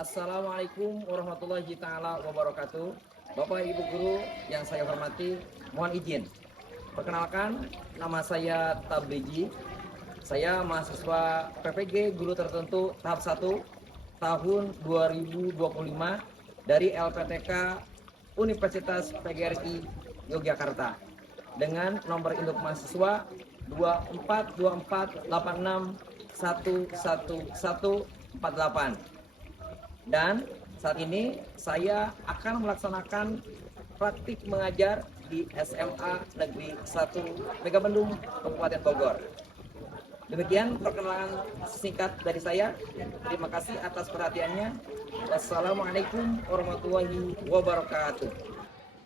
Assalamualaikum warahmatullahi taala wabarakatuh. Bapak Ibu guru yang saya hormati, mohon izin. Perkenalkan, nama saya Tabriji. Saya mahasiswa PPG Guru Tertentu tahap 1 tahun 2025 dari LPTK Universitas PGRI Yogyakarta dengan nomor induk mahasiswa 242486111148. Dan saat ini saya akan melaksanakan praktik mengajar di SMA Negeri 1 Megabendung, Kabupaten Bogor. Demikian perkenalan singkat dari saya. Terima kasih atas perhatiannya. Wassalamualaikum warahmatullahi wabarakatuh.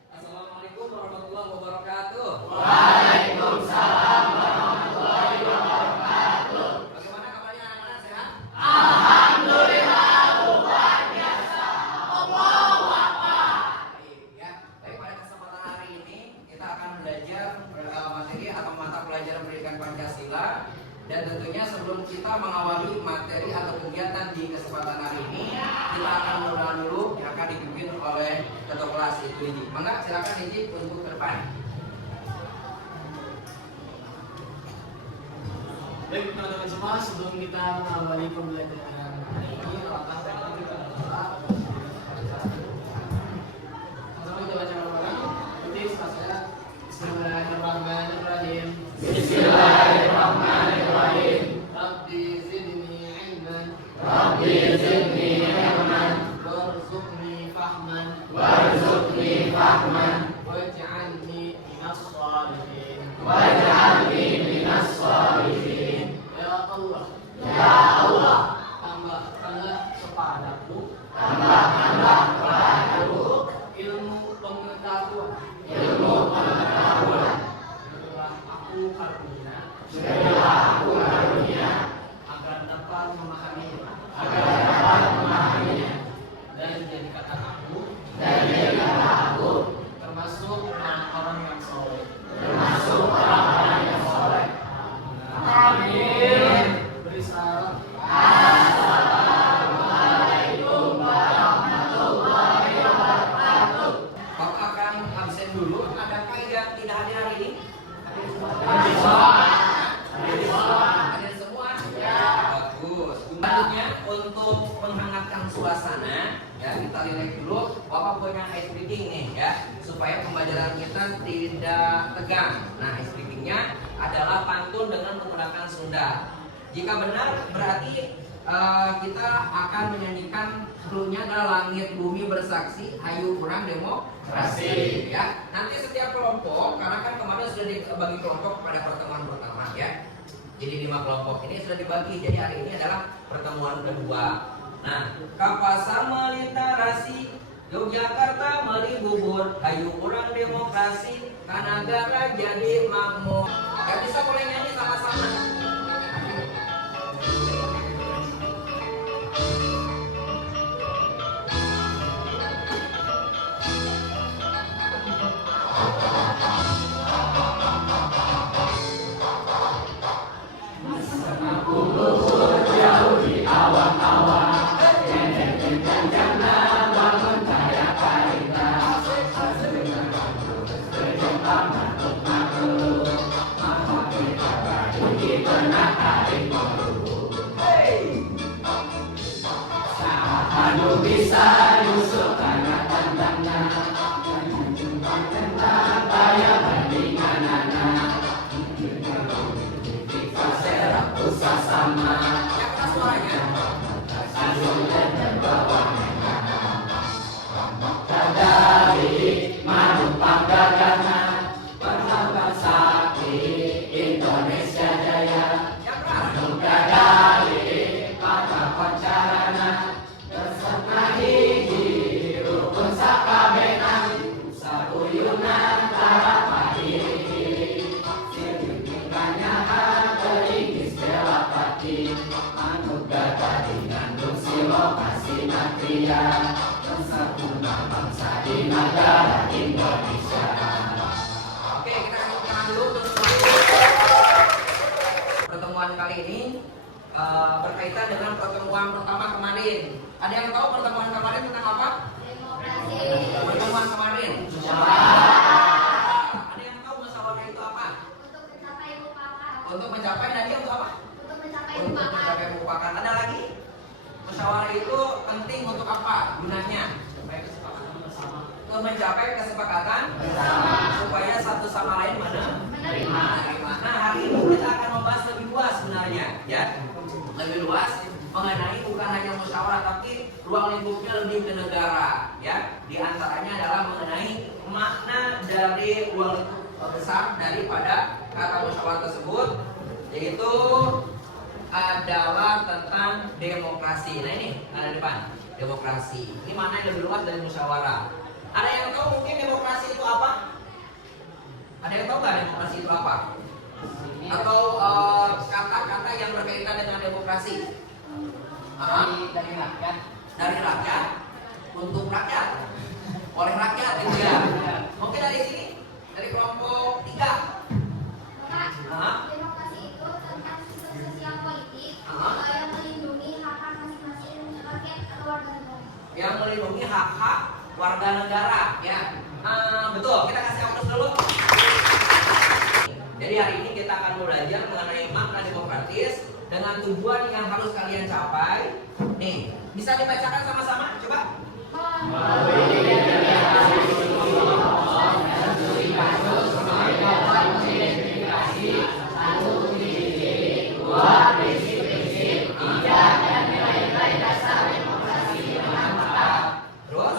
Assalamualaikum warahmatullahi wabarakatuh. Waalaikumsalam warahmatullahi wabarakatuh. Bagaimana kabarnya anak-anak, sehat? Alhamdulillah luar biasa. Allahu Akbar. Ya, baik, pada kesempatan hari ini kita akan belajar materi atau mata pelajaran pendidikan Pancasila. Dan tentunya sebelum kita mengawali materi atau kegiatan di kesempatan hari ini, kita akan mengulang dulu yang akan dipimpin oleh ketua kelas itu Iji. Mangga silakan Iji untuk ke depan. Baik teman-teman semua, sebelum kita mengawali pembelajaran hari ini, apakah kita berdoa? Sama kita baca bareng. Ketik saya. Bismillahirrahmanirrahim. Bismillahirrahmanirrahim. Rabbi zidni ilman. Rabbi zidni ilman. Warzuqni fahman. Warzuqni fahman. Waj'alni minas shalihin. Waj'alni minas shalihin. Ya Allah, Ya Allah, tambahkanlah kepadaku tambah kepadaku ilmu pengetahuan. ilmu pengetahuan. Berilah aku karunia Berilah aku karunia agar dapat memahaminya agar dapat memahaminya dan jadikan aku dan jadikan aku termasuk orang-orang yang soleh. termasuk orang-orang yang soleh. Amin. Beri salam. Assalamualaikum warahmatullahi wabarakatuh. Bapak akan absen dulu. Adakah yang tidak hadir hari ini? Hadir semua. Hadir semua? Ya. Bagus. Selanjutnya untuk menghangatkan suasana, ya kita relax dulu. Bapak punya ice breaking nih ya, supaya pembelajaran kita tidak tegang. Nah, ice breakingnya adalah pantun dengan menggunakan Sunda. Jika benar berarti kita akan menyanyikan cluenya adalah langit bumi bersaksi, hayu kurang demokrasi. Ya, nanti setiap kelompok, karena kan kemarin sudah dibagi kelompok pada pertemuan pertama ya. Jadi 5 kelompok ini sudah dibagi. Jadi hari ini adalah pertemuan kedua. Nah, kapasan melintarasi Yogyakarta meli bubur, hayu kurang demokrasi, kanagara jadi makmur. Gak bisa boleh nyanyi sama-sama. Anu bisa nyusul karena tandangna tentang bayar bandinganana Pasera usah sama Yang keras suaranya. Sanjung dan bawa Kadari manumpang dagangan Perhambat sakti Indonesia Jaya Yang keras. Kadari pada pancarana Bersama hiji rukun sakabenan Sabuyunan tarapahiri Sirikanya teringis belapati Anugerah dinandung silo kasih natria Persatuan bangsa di negara Indonesia. Oke, kita tepuk tangan dulu untuk pertemuan kali ini. berkaitan dengan pertemuan pertama kemarin. Ada yang tahu pertemuan kemarin tentang apa? Demokrasi. Pertemuan kemarin. Ada yang tahu musyawarah itu apa? Untuk mencapai mufakat. Untuk mencapai tadi untuk apa? Untuk mencapai Untuk mufakat. mencapai mufakat. Ada lagi? Musyawarah itu penting untuk apa? Gunanya? Untuk mencapai kesepakatan supaya satu sama lain menerima. Nah, hari ini kita akan membahas lebih luas sebenarnya, ya. Lebih luas mengenai bukan hanya musyawarah tapi ruang lingkupnya lebih ke negara, ya. Di antaranya adalah mengenai makna dari ruang lingkup besar daripada kata musyawarah tersebut, yaitu adalah tentang demokrasi. Nah, ini ada di depan, demokrasi. Ini makna yang lebih luas dari musyawarah. Ada yang tahu mungkin demokrasi itu apa? Ada yang tahu nggak demokrasi itu apa? Atau kata-kata yang berkaitan dengan demokrasi? Dari rakyat. Dari rakyat untuk rakyat, oleh rakyat gitu ya. Mungkin dari sini, dari kelompok 3. Bapak, demokrasi itu tentang sistem sosial politik yang melindungi hak-hak masing-masing rakyat atau warga negara. Yang melindungi hak-hak warga negara, ya. Betul. Kita kasih aplaus dulu. Jadi hari ini kita akan belajar mengenai makna demokratis dengan tujuan yang harus kalian capai. Nih, bisa dibacakan sama-sama? Coba. Terus?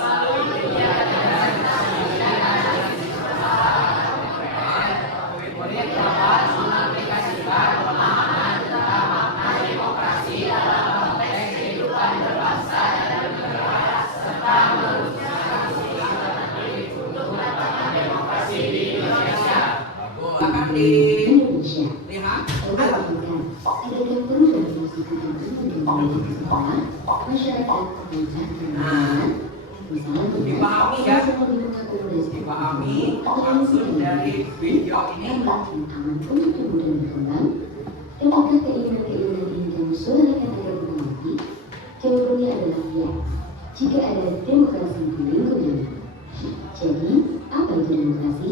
Akan dilihat. Dipahami ya, dipahami maksud dari video ini. Apakah keinginan-keinginan ini kamu suarakan agar mengerti? Jawabannya adalah ya, jika ada demokrasi di lingkungan. Jadi, apa itu demokrasi?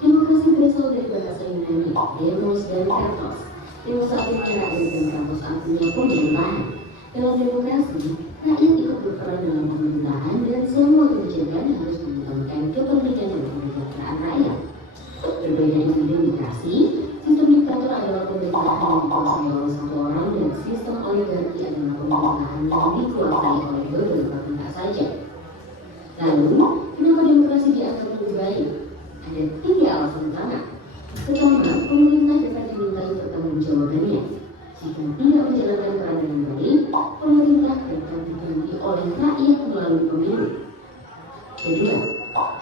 Demokrasi berasal dari bahasa Yunani, demos dan kratos. Demos artinya rakyat dan kratos artinya pemerintahan. Dalam demokrasi, rakyat ikut berperan dalam pemerintahan dan semua kebijakan harus mengutamakan kepentingan dan kesejahteraan rakyat. Berbeda dengan demokrasi, sistem diktator adalah pemerintahan yang dikuasai oleh satu orang dan sistem oligarki adalah pemerintahan yang dikuasai oleh beberapa pihak saja. Lalu, kenapa demokrasi dianggap lebih baik? Ada 3 alasan utama. Pertama, pemerintah dapat dimintai pertanggungjawabannya. Jika tidak menjalankan peran dengan baik, pemerintah dapat diganti oleh rakyat melalui pemilu. Kedua,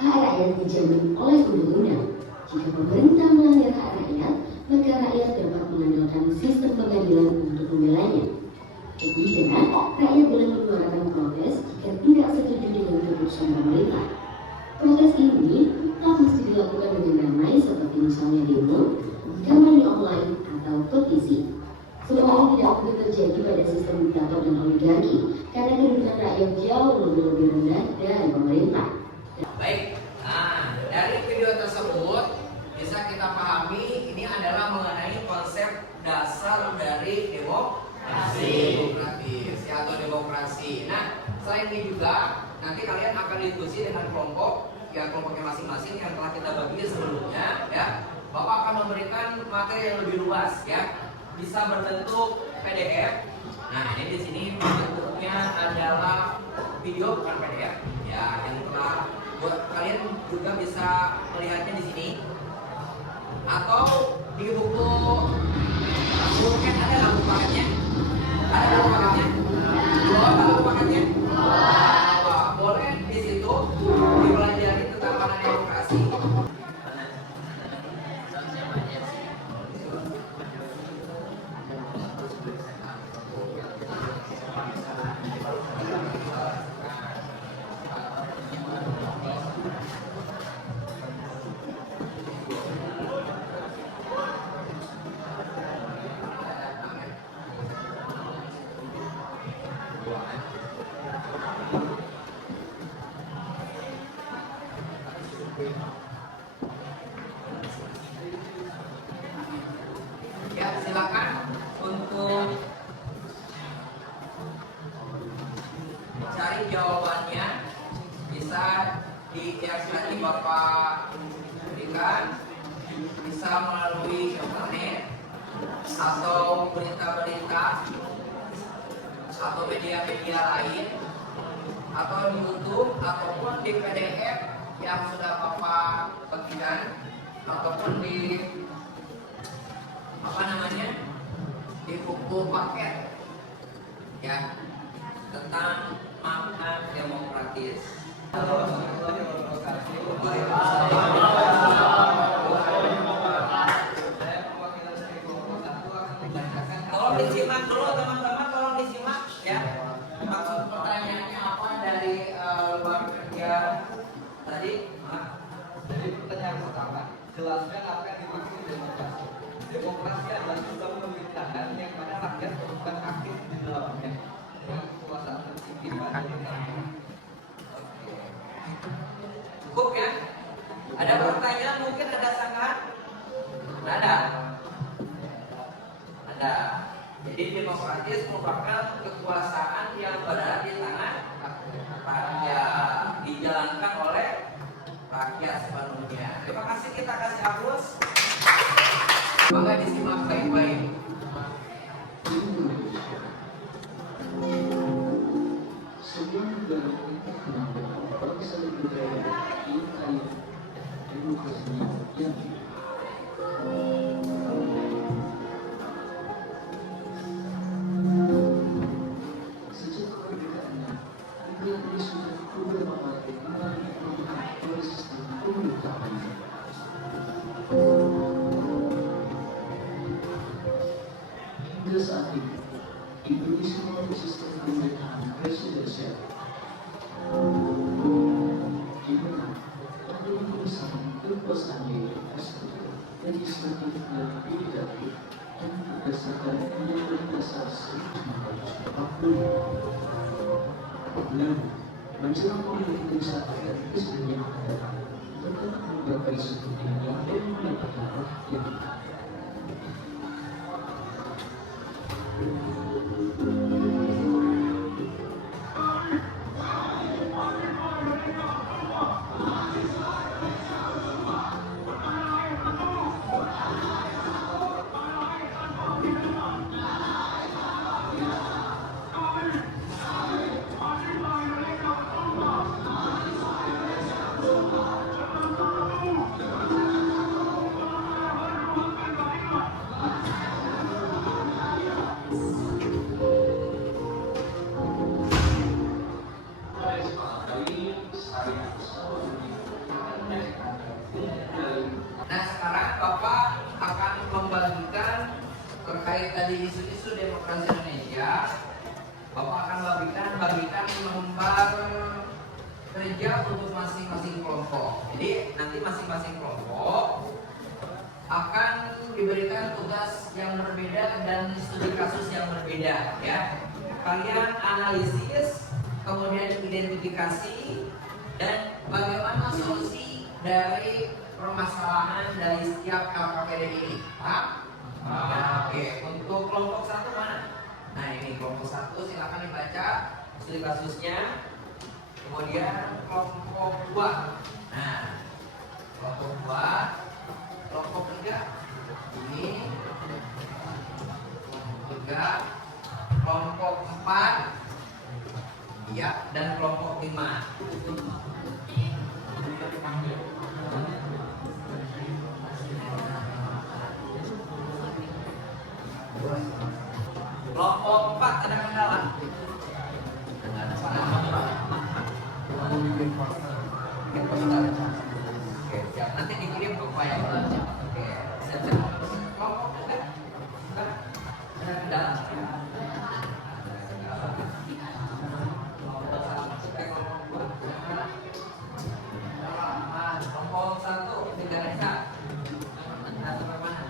hak rakyat dijamin oleh undang-undang. Jika pemerintah melanggar hak rakyat, maka rakyat dapat mengandalkan sistem pengadilan untuk membelanya. Ketiga, rakyat boleh menyuarakan protes jika tidak setuju dengan keputusan pemerintah. Protes ini tak mesti dilakukan dengan damai seperti misalnya demo, kampanye online, atau petisi. Semua ini tidak perlu terjadi pada sistem diktator dan oligarki karena kedudukan rakyat jauh lebih rendah dari pemerintah. Baik. Nah, dari video tersebut bisa kita pahami ini adalah mengenai konsep dasar dari demokratis atau demokrasi. Nah, selain ini juga nanti kalian akan diskusi dengan kelompok ya, kelompoknya masing-masing yang telah kita bagi sebelumnya, ya. Bapak akan memberikan materi yang lebih luas, ya. Bisa berbentuk PDF. Nah, ini di sini bentuknya adalah video bukan PDF, ya, yang telah buat kalian juga bisa melihatnya di sini. Atau di buku kan ada nggak buku paketnya? Ada buku paketnya? Ada buku paketnya? Boleh di situ dipelajari tentang mana demokrasi. Barangkali jawabannya bisa yang nanti Bapak berikan bisa melalui internet atau berita-berita atau media-media lain atau di YouTube ataupun di PDF yang sudah Bapak bagikan ataupun di di buku paket ya tentang makna demokratis. Tolong disimak dulu teman-teman, tolong disimak ya. Maksud pertanyaannya apa dari luar kerja tadi? Jadi pertanyaan pertama, jelaskan apa yang dimaksud demokrasi. Demokrasi adalah sistem pemerintahan yang mana rakyat bukan aktif di dalamnya dengan kekuasaan tertinggi pada Cukup ya? Ada pertanyaan, mungkin ada sanggahan? Ada? Ada. Jadi demokratis merupakan kekuasaan yang berada di tangan rakyat, dijalankan oleh rakyat sepenuhnya. Terima kasih, kita kasih aplaus. Maka disimak baik-baik. Semua negara dengan bangsa dan budaya yang kaya, demokrasinya yang sejak kemerdekaannya, negara ini sudah beberapa kali mengalami perubahan pada sistem pemerintahannya. Hingga saat ini, Indonesia melalui sistem pemerintahan presidensial, di mana ada pemisahan kekuasaan yaitu eksekutif dan legislatif dan yudikatif dan berdasarkan Undang-Undang Dasar 1945. Namun, menjelang pemilihan wisata dan presiden yang akan datang, terdapat beberapa isu penting yang perlu mendapatkan perhatian. Nah, sekarang Bapak akan membagikan terkait tadi isu-isu demokrasi Indonesia. Bapak akan bagikan lembar kerja untuk masing-masing kelompok. Jadi nanti masing-masing kelompok akan diberikan tugas yang berbeda dan studi kasus yang berbeda ya. Kalian analisis, kemudian identifikasi dan bagaimana solusi dari permasalahan dari setiap LKPD ini. Paham? Oke, untuk kelompok satu mana? Nah ini kelompok satu, silakan dibaca studi kasusnya. Kemudian kelompok dua. Nah, kelompok dua, kelompok tiga ini, kelompok tiga, kelompok empat, ya, dan kelompok lima. Kelompok 4 ada kendala? Oke, siap. Nanti dikirim ke file. Oke, siap. Kelompok 3 ada kendala? Kelompok 1 tidak bisa. Nah, sampai mana?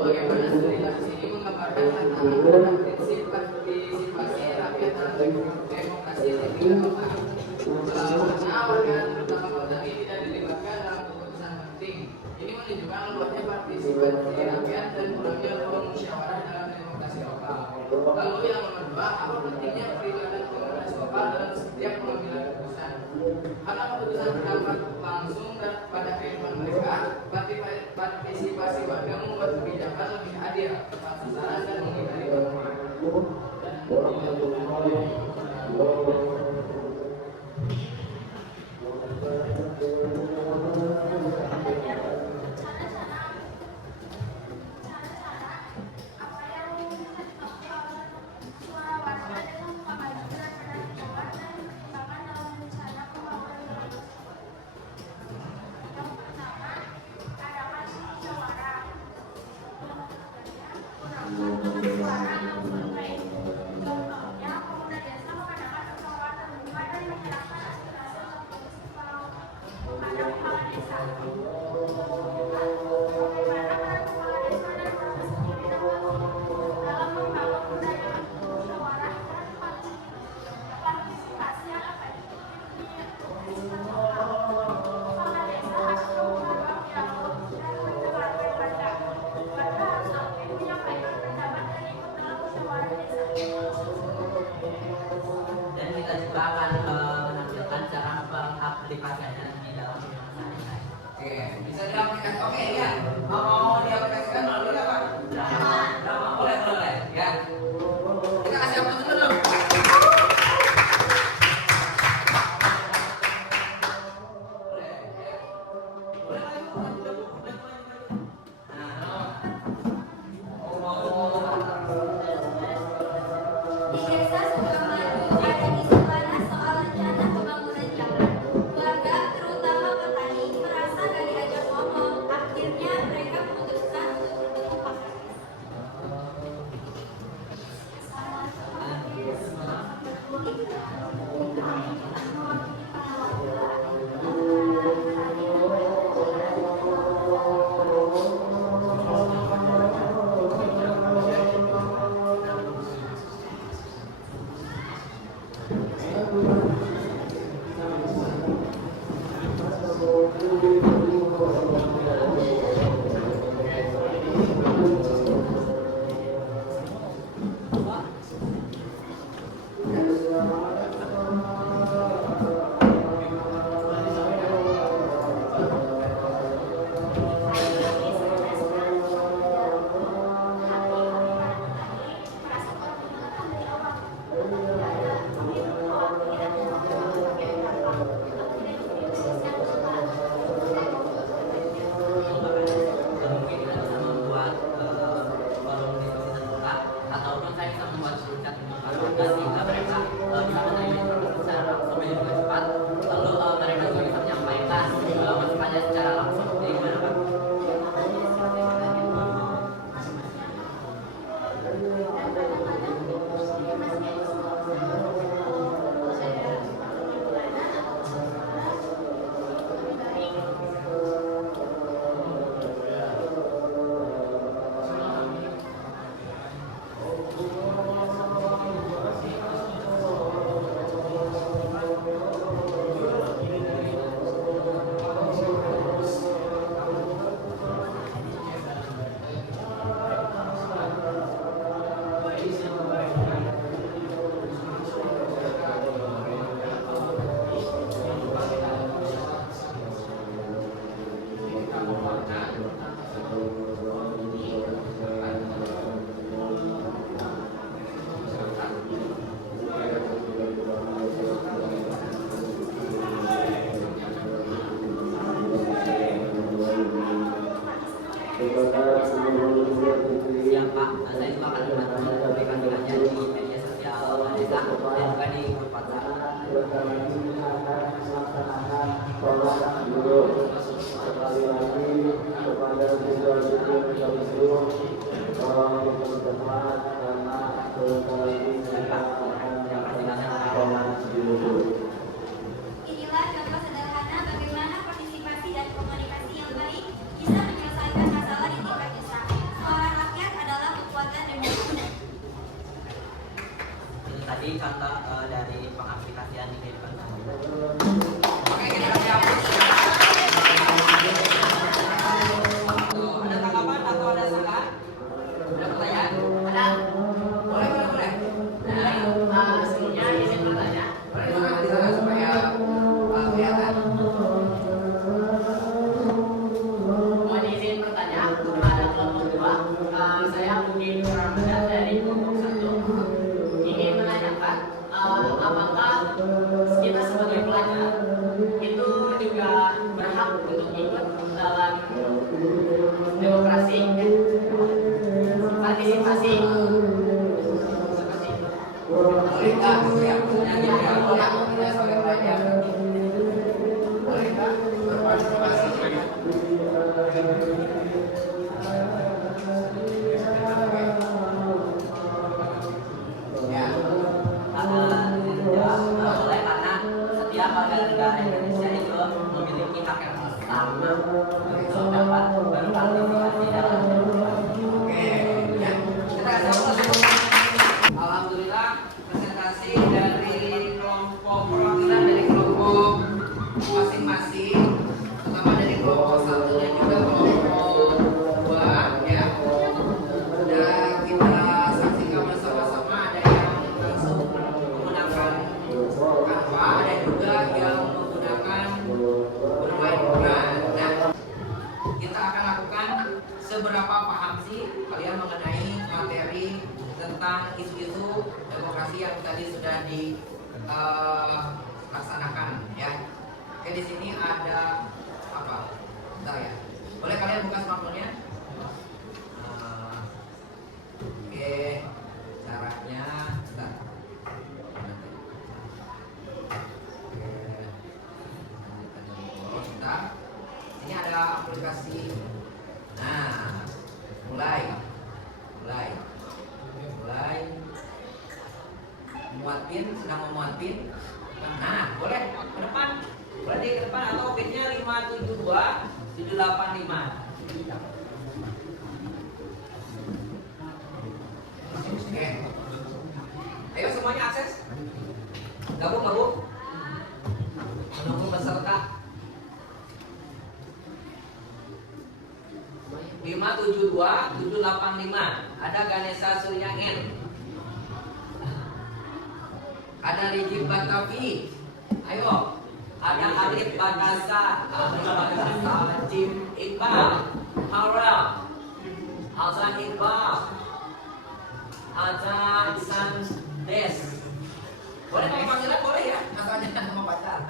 Bagaimana studi ini menggambarkan tantangan prinsip partisipasi rakyat dalam demokrasi yang dilakukan. Selanjutnya, warga terutama petani tidak dilibatkan dalam keputusan penting. Ini menunjukkan luasnya partisipasi rakyat dan kurangnya ruang musyawarah dalam demokrasi lokal. Lalu yang nomor 2, apa pentingnya perlibatan komunitas lokal dalam setiap pengambilan keputusan? Karena keputusan berdampak langsung pada kehidupan mereka, partisipasi warga membuat kebijakan lebih adil, tepat sasaran dan menghindari konflik. Contohnya, pemuda desa mengadakan musyawarah Siap Pak, saya juga akan membantu publikasikannya di media sosial desa dan juga di grup WhatsApp. Inilah contoh sederhana bagaimana partisipasi dan komunikasi yang baik bisa menyelesaikan masalah di tingkat desa. Suara rakyat adalah kekuatan demokrasi. Itu tadi contoh dari pengaplikasian di kehidupan sehari-hari. Oke, kita hapus. Tuh, ada tanggapan atau ada saran? Ada pertanyaan? Ada? Boleh, boleh, boleh. Sebelumnya izin bertanya. Boleh juga di sana supaya kelihatan. Mohon izin bertanya kepada kelompok 2. Saya Budi Nurrahman dari kelompok 1 ingin menanyakan apakah kita sebagai pelajar itu juga berhak untuk ikut dalam demokrasi partisipasi seperti itu. Boleh nggak? Siap. Yang boleh kita sebagai pelajar. Boleh nggak berpartisipasi? Ya. Boleh karena setiap warga negara Indonesia itu memiliki hak yang sama untuk dapat berpartisipasi dalam demokrasi. Oke, ya. Kita kasih tepuk tangan. Alhamdulillah presentasi dari kelompok perwakilan dari kelompok masing-masing, terutama dari kelompok 1 dan juga kelompok 2 ya. Sudah kita saksikan bersama-sama, ada yang langsung menggunakan Canva, ada juga yang menggunakan bermain peran. Nah, kita akan lakukan seberapa paham sih kalian mengenai materi tentang isu-isu demokrasi yang tadi sudah dilaksanakan ya. Oke, di sini ada apa? Bentar ya. Boleh kalian buka smartphone-nya? Oke, caranya bentar. Oke. Oh, bentar. Ini ada aplikasi. Nah, mulai memuat pin, sedang memuat pin. Nah, boleh ke depan, boleh di ke depan atau pinnya 572 785. Oke, ayo semuanya akses, gabung menunggu peserta. 572 785. Ada Ganesha Surya N, ada Rijib Batavi, ayo. Ada Arif Bakasa, Jim Iqbal, Haurel, Alsan Iqbal, Aza Sandes. Boleh pakai panggilan, boleh ya, asalnya nama pacar.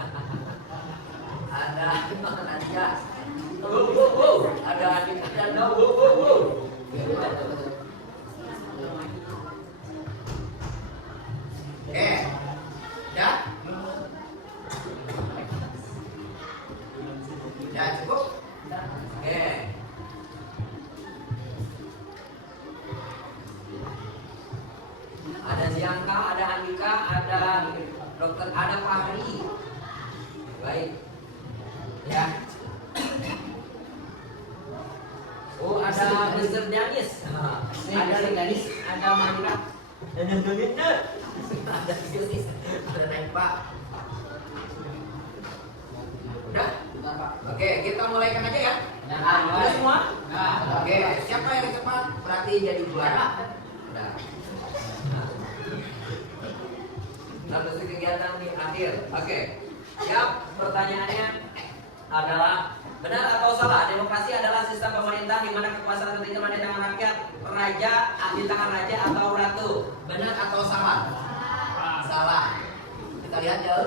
Ada Nadia, ada Adik dan ya. Ya cukup. Ada Zianka, ada Andika, ada Dokter, ada Fahri. Baik. Ya. Oh, ada Mr. Danis. Ada Danis, ada Mandra. Ada Danis. Ada naik Pak. Udah? Oke, kita mulaikan aja ya. Udah semua? Oke, siapa yang cepat berarti jadi juara. Udah. Nah, kegiatan di akhir. Oke. Siap? Pertanyaannya adalah benar atau salah? Demokrasi adalah sistem pemerintah di mana kekuasaan tertinggi ada di tangan rakyat, raja di tangan raja atau ratu. Benar atau salah? Salah. Kita lihat jauh.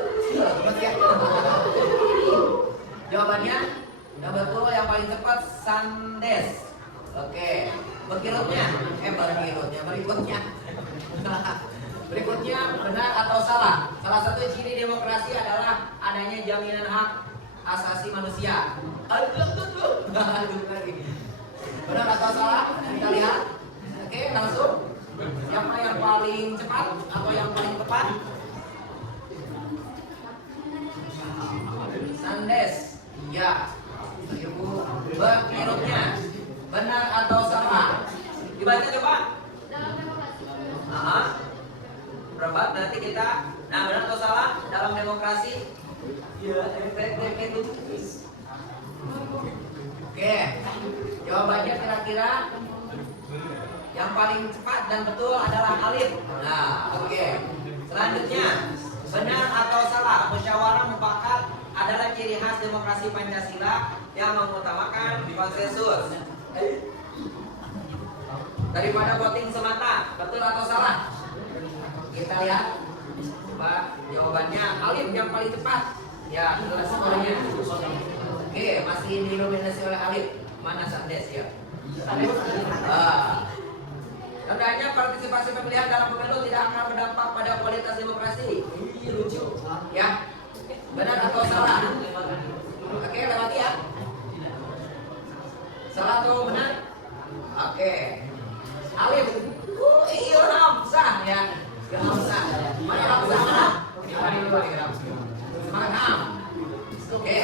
Jawabannya yang betul yang paling cepat Sandes. Oke, berikutnya. Berikutnya benar atau salah? Salah satu ciri demokrasi adalah adanya jaminan hak asasi manusia. Benar atau salah? Kita lihat. Oke, langsung. Siapa yang paling cepat atau yang paling tepat? Sandes. Iya. Ibu. Berikutnya benar atau salah? Dibaca coba. Berapa? Nanti kita. Nah, benar atau salah dalam demokrasi? Iya, itu. Oke. Jawabannya kira-kira yang paling cepat dan betul adalah alif. Nah, oke. Selanjutnya, benar atau salah? Musyawarah mufakat adalah ciri khas demokrasi Pancasila yang mengutamakan konsensus daripada voting semata. Betul atau salah? Kita lihat. Coba jawabannya alif yang paling cepat. Ya, itulah skornya. Oke, masih didominasi oleh alif. Mana Sandes ya? Rendahnya partisipasi pemilihan dalam pemilu tidak akan berdampak pada kualitas demokrasi. Ini lucu. Ya, benar atau salah? Oke, lewati ya. Salah atau benar? Oke. Alif. Ilham sah ya. Ilham sah. Mana Ilham sah mana? Semangat. Oke.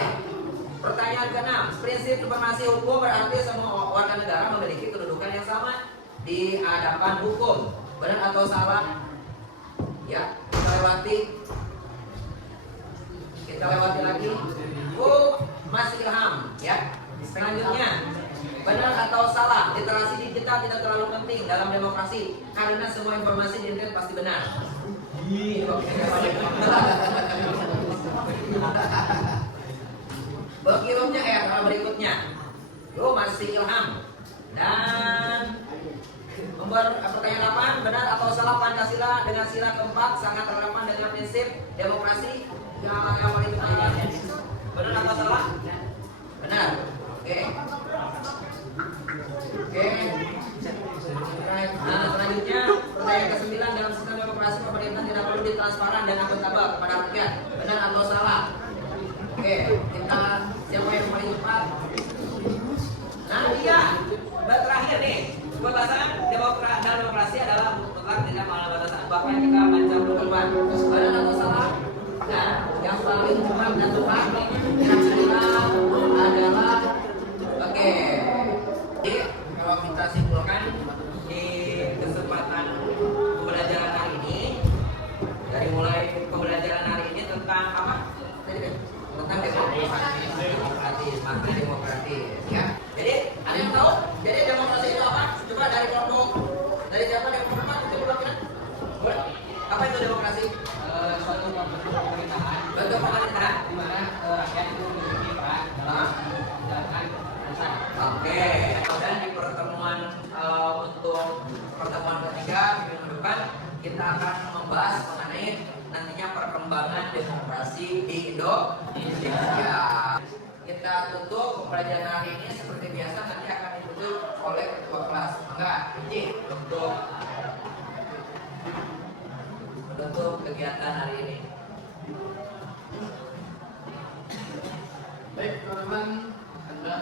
Pertanyaan ke-6. Prinsip informasi hukum berarti semua warga negara memiliki kedudukan yang sama di hadapan hukum. Benar atau salah? Ya, kita lewati. Kita lewati lagi. Mas Ilham, ya. Selanjutnya, benar atau salah? Literasi digital tidak terlalu penting dalam demokrasi karena semua informasi di internet pasti benar. Berikutnya berikutnya. Masih Ilham. Dan nomor pertanyaan 8, benar atau salah Pancasila dengan sila keempat sangat relevan dengan prinsip demokrasi yang paling benar atau salah? Benar. Oke. Nah, selanjutnya pertanyaan ke-9, dalam sistem demokrasi pemerintah tidak perlu ditransparan dan akuntabel kepada rakyat. Benar atau salah? Oke, kita siapa yang paling cepat? Nah, dia terakhir nih. Batasan demokrasi adalah mutlak tidak mengalami batasan. Bahkan kita baca keluar. Benar atau salah? Nah, yang paling cepat dan tepat kira-kira adalah oke. Jadi kalau kita simpulkan di kesempatan pembelajaran hari ini, dari mulai pembelajaran hari ini tentang apa? Tentang demokratis, makna demokratis, ya. Jadi ada yang tahu? Jadi demokrasi itu apa? Coba dari kelompok, dari siapa yang pertama? Coba kita. Boleh? Apa itu demokrasi? Suatu bentuk pemerintahan Bentuk pemerintahan di mana rakyat itu memiliki peran dalam menjalankan urusan. Oke. Dan di pertemuan untuk pertemuan ketiga minggu depan kita akan membahas mengenai nantinya perkembangan demokrasi di Indonesia. Kita tutup pembelajaran hari ini seperti biasa, nanti akan ditutup oleh ketua kelas. Enggak, ini untuk menutup kegiatan hari ini. Baik, teman-teman, Anda